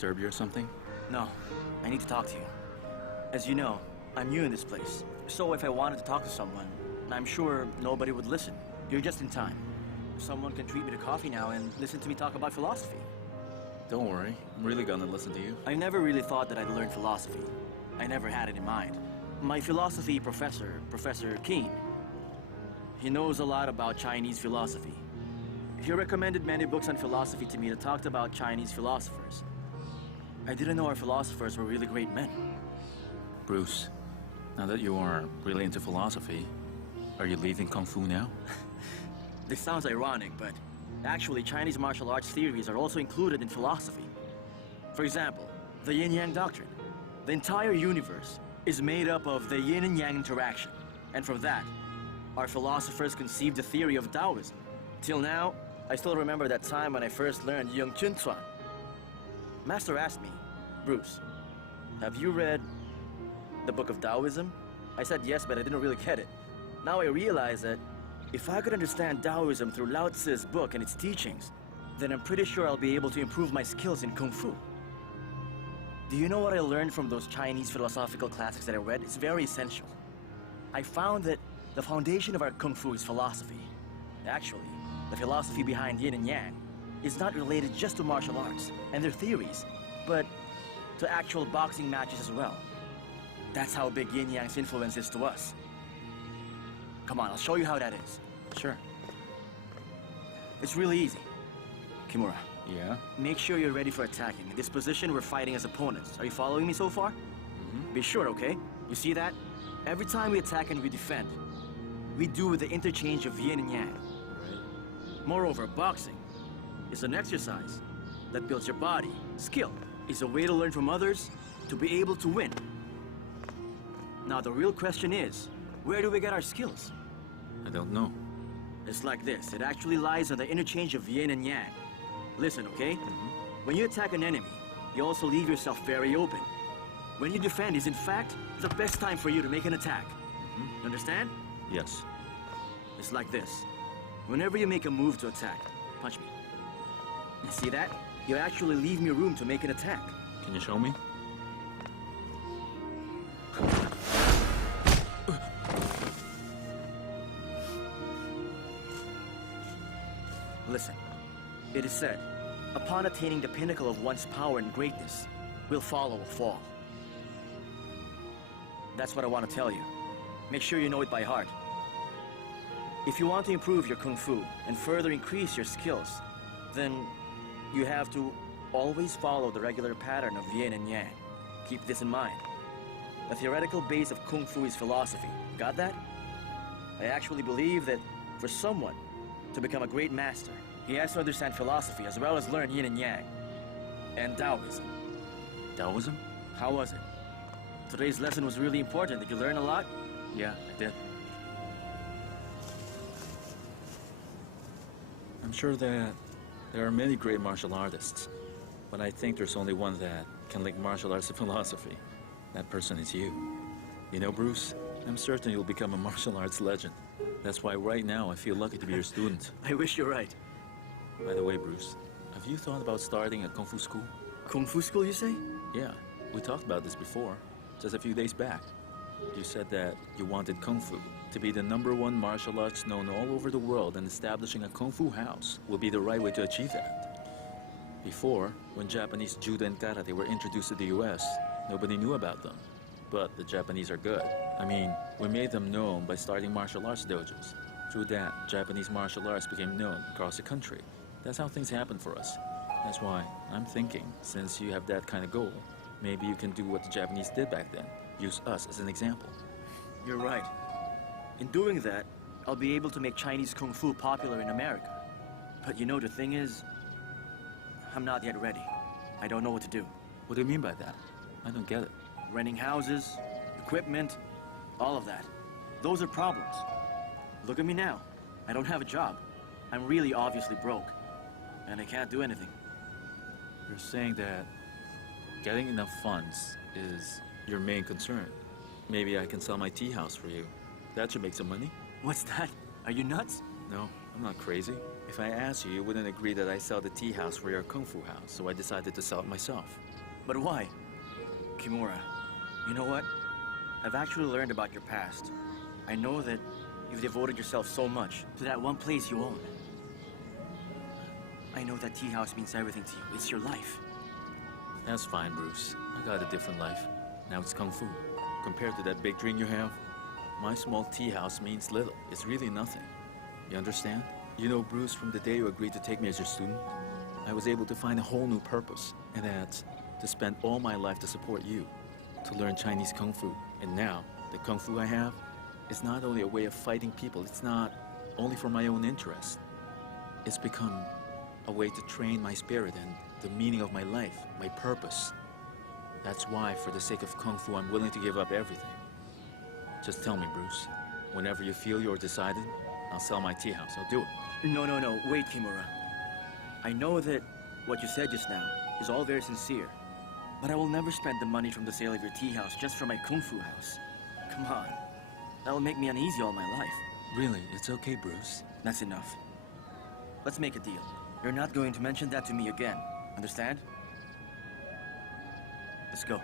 disturb you or something? No, I need to talk to you. As you know, I'm new in this place. So if I wanted to talk to someone, I'm sure nobody would listen. You're just in time. Someone can treat me to coffee now and listen to me talk about philosophy. Don't worry, I'm really gonna listen to you. I never really thought that I'd learn philosophy. I never had it in mind. My philosophy professor, Professor Keen, he knows a lot about Chinese philosophy. He recommended many books on philosophy to me that talked about Chinese philosophers. I didn't know our philosophers were really great men. Bruce, now that you are really into philosophy, are you leaving Kung Fu now? This sounds ironic, but actually Chinese martial arts theories are also included in philosophy. For example, the yin-yang doctrine. The entire universe is made up of the yin and yang interaction. And from that, our philosophers conceived the theory of Taoism. Till now, I still remember that time when I first learned Yung Chun Chuan. Master asked me, Bruce, have you read the book of Taoism? I said yes, but I didn't really get it. Now I realize that if I could understand Taoism through Lao Tzu's book and its teachings, then I'm pretty sure I'll be able to improve my skills in Kung Fu. Do you know what I learned from those Chinese philosophical classics that I read? It's very essential. I found that the foundation of our Kung Fu is philosophy. Actually, the philosophy behind yin and yang is not related just to martial arts and their theories, but to actual boxing matches as well. That's how big yin-yang's influence is to us. Come on, I'll show you how that is. Sure. It's really easy. Kimura. Yeah? Make sure you're ready for attacking. In this position, we're fighting as opponents. Are you following me so far? Mm-hmm. Be sure, okay? You see that? Every time we attack and we defend, we do with the interchange of yin and yang. Right. Moreover, boxing is an exercise that builds your body. Skill is a way to learn from others to be able to win. Now, the real question is, where do we get our skills? I don't know. It's like this. It actually lies on the interchange of yin and yang. Listen, okay? Mm-hmm. When you attack an enemy, you also leave yourself very open. When you defend is, in fact, the best time for you to make an attack. Mm-hmm. You understand? Yes. It's like this. Whenever you make a move to attack, punch me. You see that? You actually leave me room to make an attack. Can you show me? Listen, it is said, upon attaining the pinnacle of one's power and greatness, will follow a fall. That's what I want to tell you. Make sure you know it by heart. If you want to improve your Kung Fu and further increase your skills, then you have to always follow the regular pattern of yin and yang. Keep this in mind. The theoretical base of Kung Fu is philosophy. Got that? I actually believe that for someone to become a great master, he has to understand philosophy as well as learn yin and yang. And Taoism. Taoism? How was it? Today's lesson was really important. Did you learn a lot? Yeah, I did. I'm sure that there are many great martial artists, but I think there's only one that can link martial arts to philosophy. That person is you. You know, Bruce, I'm certain you'll become a martial arts legend. That's why right now I feel lucky to be your student. I wish you're right. By the way, Bruce, have you thought about starting a Kung Fu school? Kung Fu school, you say? Yeah, we talked about this before, just a few days back. You said that you wanted Kung Fu to be the #1 martial arts known all over the world, and establishing a Kung Fu house will be the right way to achieve that. Before, when Japanese judo and karate were introduced to the US, nobody knew about them. But the Japanese are good. I mean, we made them known by starting martial arts dojos. Through that, Japanese martial arts became known across the country. That's how things happen for us. That's why I'm thinking, since you have that kind of goal, maybe you can do what the Japanese did back then. Use us as an example. You're right. In doing that, I'll be able to make Chinese Kung Fu popular in America. But you know, the thing is, I'm not yet ready. I don't know what to do. What do you mean by that? I don't get it. Renting houses, equipment, all of that. Those are problems. Look at me now. I don't have a job. I'm really obviously broke. And I can't do anything. You're saying that getting enough funds is your main concern. Maybe I can sell my tea house for you. That should make some money. What's that? Are you nuts? No, I'm not crazy. If I asked you, you wouldn't agree that I sell the tea house for your Kung Fu house, so I decided to sell it myself. But why? Kimura, you know what? I've actually learned about your past. I know that you've devoted yourself so much to that one place you own. I know that tea house means everything to you. It's your life. That's fine, Bruce. I got a different life. Now it's Kung Fu. Compared to that big dream you have, my small tea house means little. It's really nothing. You understand? You know, Bruce, from the day you agreed to take me as your student, I was able to find a whole new purpose. And that's to spend all my life to support you, to learn Chinese Kung Fu. And now, the Kung Fu I have is not only a way of fighting people, it's not only for my own interest. It's become a way to train my spirit and the meaning of my life, my purpose. That's why, for the sake of Kung Fu, I'm willing to give up everything. Just tell me, Bruce, whenever you feel you're decided, I'll sell my tea house. I'll do it. No. Wait, Kimura. I know that what you said just now is all very sincere, but I will never spend the money from the sale of your tea house just for my Kung Fu house. Come on. That will make me uneasy all my life. Really, it's okay, Bruce. That's enough. Let's make a deal. You're not going to mention that to me again. Understand? Let's go.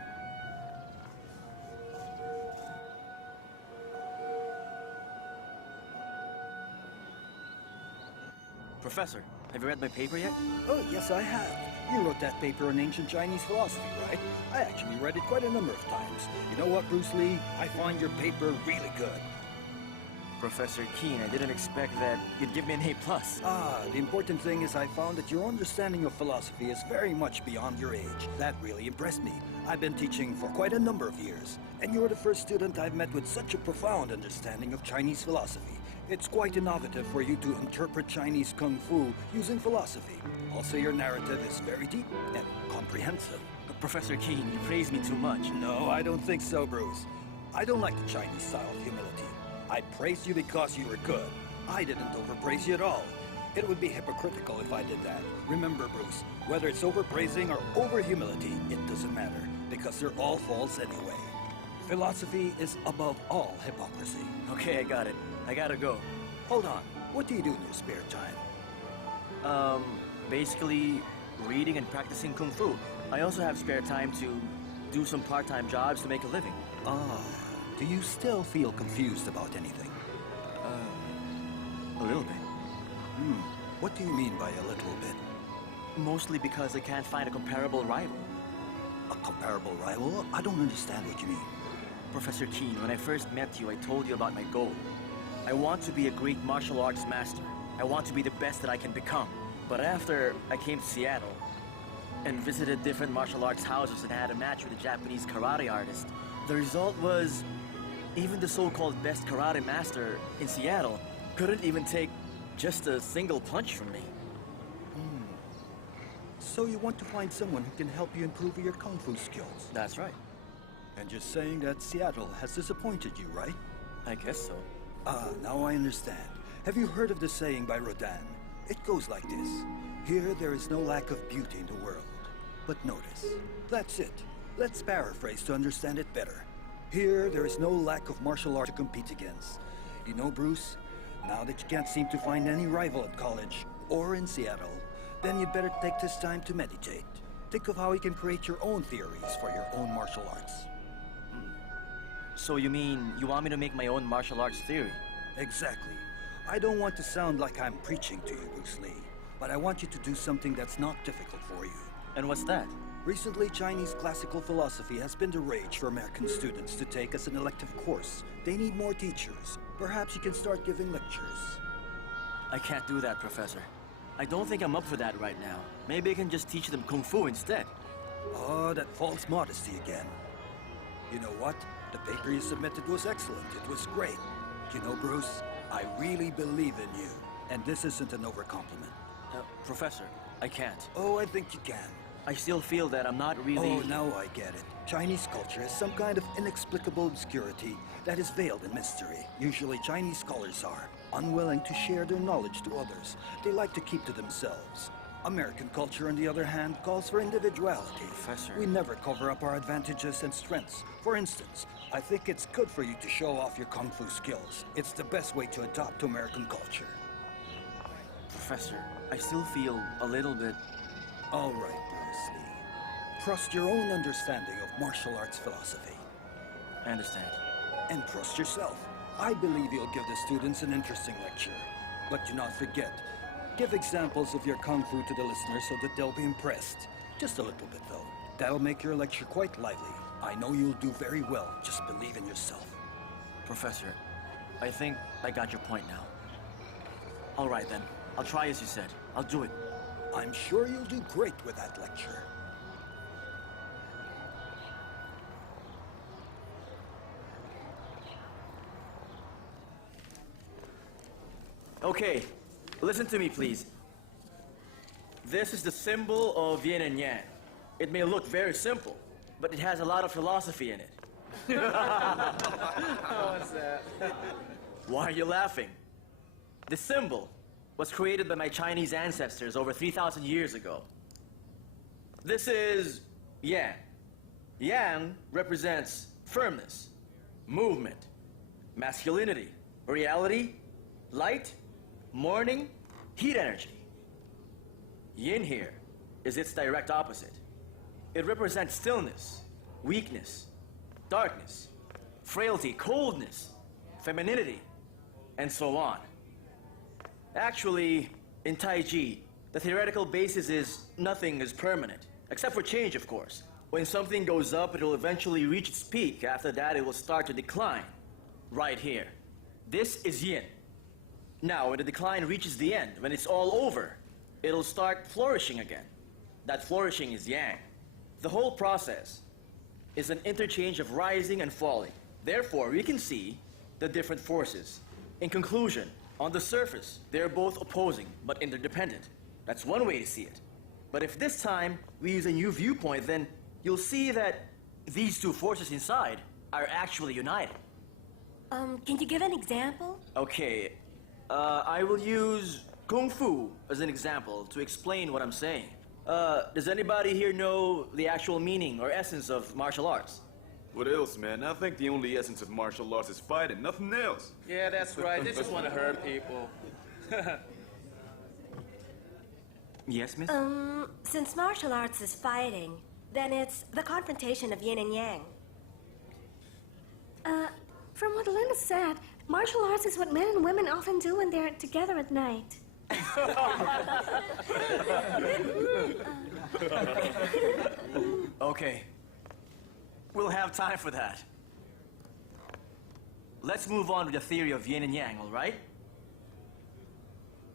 Professor, have you read my paper yet? Oh, yes, I have. You wrote that paper on ancient Chinese philosophy, right? I actually read it quite a number of times. You know what, Bruce Lee? I find your paper really good. Professor Keen, I didn't expect that you'd give me an A+. The important thing is I found that your understanding of philosophy is very much beyond your age. That really impressed me. I've been teaching for quite a number of years, and you're the first student I've met with such a profound understanding of Chinese philosophy. It's quite innovative for you to interpret Chinese Kung Fu using philosophy. Also, your narrative is very deep and comprehensive. Professor Keen, you praise me too much. No, I don't think so, Bruce. I don't like the Chinese style of humility. I praised you because you were good. I didn't overpraise you at all. It would be hypocritical if I did that. Remember, Bruce, whether it's overpraising or over-humility, it doesn't matter, because they're all false anyway. Philosophy is above all hypocrisy. Okay, I got it. I gotta go. Hold on. What do you do in your spare time? Basically, reading and practicing Kung Fu. I also have spare time to do some part-time jobs to make a living. Do you still feel confused about anything? A little bit. What do you mean by a little bit? Mostly because I can't find a comparable rival. A comparable rival? I don't understand what you mean. Professor Keen, when I first met you, I told you about my goal. I want to be a great martial arts master. I want to be the best that I can become. But after I came to Seattle and visited different martial arts houses and had a match with a Japanese karate artist, the result was even the so-called best karate master in Seattle couldn't even take just a single punch from me. So you want to find someone who can help you improve your Kung Fu skills? That's right. And you're saying that Seattle has disappointed you, right? I guess so. Now I understand. Have you heard of the saying by Rodin? It goes like this. Here there is no lack of beauty in the world. But notice. That's it. Let's paraphrase to understand it better. Here there is no lack of martial art to compete against. You know, Bruce, now that you can't seem to find any rival at college or in Seattle, then you'd better take this time to meditate. Think of how you can create your own theories for your own martial arts. So you mean you want me to make my own martial arts theory? Exactly. I don't want to sound like I'm preaching to you, Bruce Lee, but I want you to do something that's not difficult for you. And what's that? Recently, Chinese classical philosophy has been the rage for American students to take as an elective course. They need more teachers. Perhaps you can start giving lectures. I can't do that, Professor. I don't think I'm up for that right now. Maybe I can just teach them Kung Fu instead. Oh, that false modesty again. You know what? The paper you submitted was excellent. It was great. You know, Bruce, I really believe in you. And this isn't an overcompliment. Professor, I can't. Oh, I think you can. I still feel that I'm not really... Oh, now I get it. Chinese culture is some kind of inexplicable obscurity that is veiled in mystery. Usually Chinese scholars are unwilling to share their knowledge to others. They like to keep to themselves. American culture, on the other hand, calls for individuality. Professor... We never cover up our advantages and strengths. For instance, I think it's good for you to show off your Kung Fu skills. It's the best way to adapt to American culture. Professor, I still feel a little bit... All right, Bruce Lee. trust your own understanding of martial arts philosophy. I understand. And trust yourself. I believe you'll give the students an interesting lecture. But do not forget, give examples of your Kung Fu to the listeners so that they'll be impressed. Just a little bit, though. That'll make your lecture quite lively. I know you'll do very well. Just believe in yourself. Professor, I think I got your point now. All right, then. I'll try as you said. I'll do it. I'm sure you'll do great with that lecture. Okay, listen to me, please. This is the symbol of yin and yang. It may look very simple, but it has a lot of philosophy in it. What's that? Why are you laughing? The symbol was created by my Chinese ancestors over 3,000 years ago. This is yang. Yang represents firmness, movement, masculinity, reality, light, morning, heat energy. Yin here is its direct opposite. It represents stillness, weakness, darkness, frailty, coldness, femininity, and so on. Actually, in Tai Chi, the theoretical basis is nothing is permanent, except for change, of course. When something goes up, it will eventually reach its peak. After that, it will start to decline. Right here. This is yin. Now, when the decline reaches the end, when it's all over, it'll start flourishing again. That flourishing is yang. The whole process is an interchange of rising and falling. Therefore, we can see the different forces. In conclusion, on the surface, they're both opposing, but interdependent. That's one way to see it. But if this time we use a new viewpoint, then you'll see that these two forces inside are actually united. Can you give an example? Okay, I will use Kungfu as an example to explain what I'm saying. Does anybody here know the actual meaning or essence of martial arts? What else, man? I think the only essence of martial arts is fighting, nothing else. Yeah, that's right. They just want to hurt people. Yes, miss? Since martial arts is fighting, then it's the confrontation of yin and yang. From what Linda said, martial arts is what men and women often do when they're together at night. Okay. We'll have time for that. Let's move on with the theory of yin and yang, all right?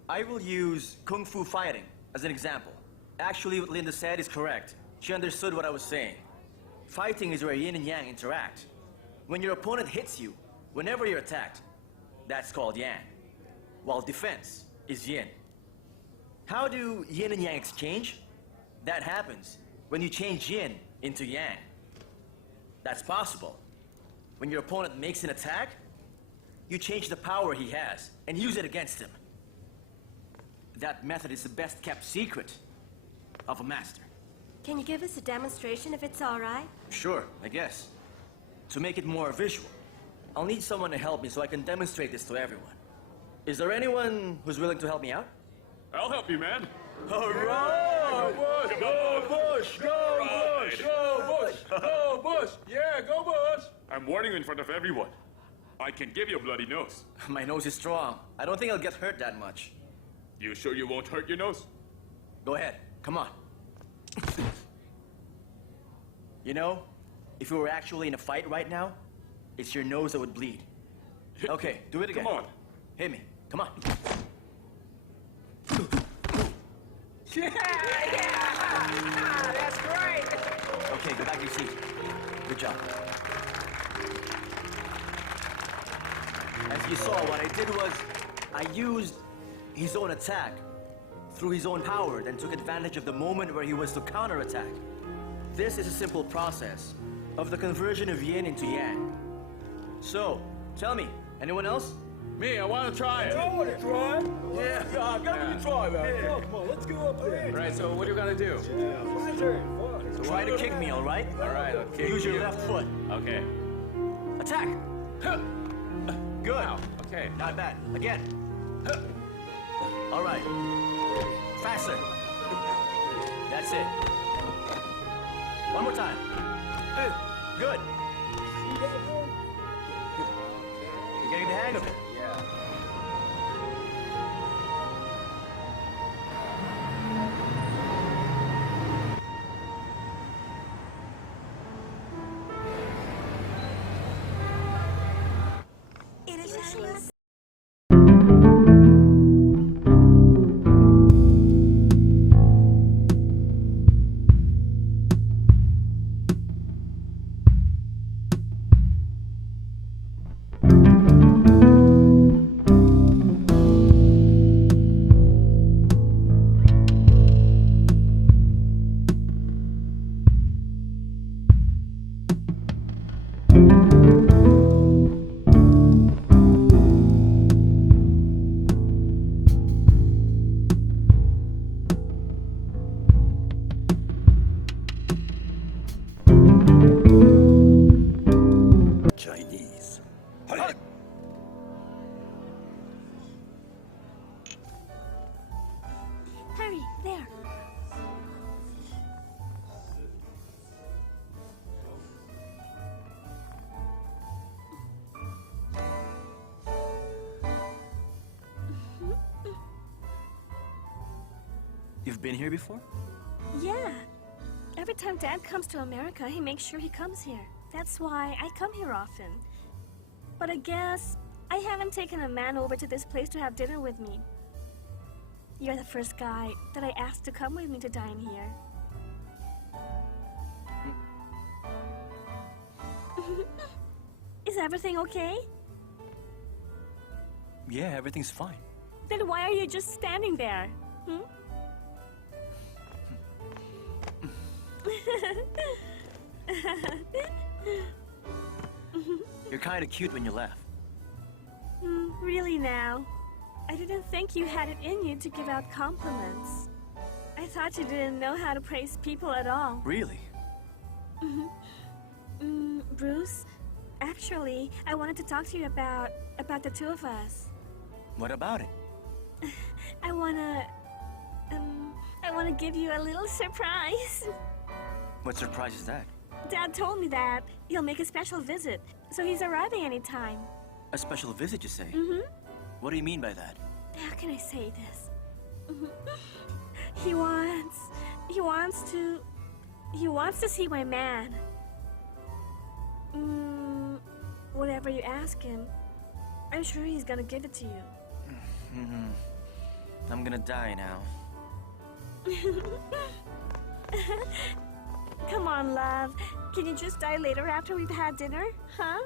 I will use Kung Fu fighting as an example. Actually, what Linda said is correct. She understood what I was saying. Fighting is where yin and yang interact. When your opponent hits you, whenever you're attacked, that's called yang. While defense is yin. How do yin and yang exchange? That happens when you change yin into yang. That's possible. When your opponent makes an attack, you change the power he has and use it against him. That method is the best kept secret of a master. Can you give us a demonstration if it's all right? Sure, I guess. To make it more visual, I'll need someone to help me so I can demonstrate this to everyone. Is there anyone who's willing to help me out? I'll help you, man. All right! Go Bush! Go Bush! Go Bush! Go Bush! Yeah, go Bush! I'm warning you in front of everyone. I can give you a bloody nose. My nose is strong. I don't think I'll get hurt that much. You sure you won't hurt your nose? Go ahead. Come on. You know, if we were actually in a fight right now, it's your nose that would bleed. Okay, do it again. Come on. Hit me. Come on. Yeah! That's great! Okay, go back to your seat. Good job. As you saw, what I did was I used his own attack through his own power, then took advantage of the moment where he was to counterattack. This is a simple process of the conversion of yin into yang. So, tell me, anyone else? Me, I want to try it. I want to try. Yeah. I got to try, man. Yeah. Come on, let's go up there. All right, so what are you gonna do? Try to kick me, all right? All right, I'll kick Use your you. left foot. Okay. Attack. Good. Okay. Not bad. Again. All right. Faster. That's it. One more time. Good. You're getting the hang of it. It is Chinese. Chinese. Hi. Hurry, there. You've been here before? Yeah. Every time Dad comes to America, he makes sure he comes here. That's why I come here often. But I guess I haven't taken a man over to this place to have dinner with me. You're the first guy that I asked to come with me to dine here. Is everything okay? Yeah, everything's fine. Then why are you just standing there? You're kind of cute when you laugh. Really now? I didn't think you had it in you to give out compliments. I thought you didn't know how to praise people at all. Really? Bruce, actually, I wanted to talk to you about the two of us. What about it? I wanna give you a little surprise. What surprise is that? Dad told me that he'll make a special visit, so he's arriving anytime. A special visit, you say? What do you mean by that? How can I say this? He wants to see my man. Whatever you ask him, I'm sure he's gonna give it to you. I'm gonna die now. Come on, love. Can you just die later after we've had dinner? Huh?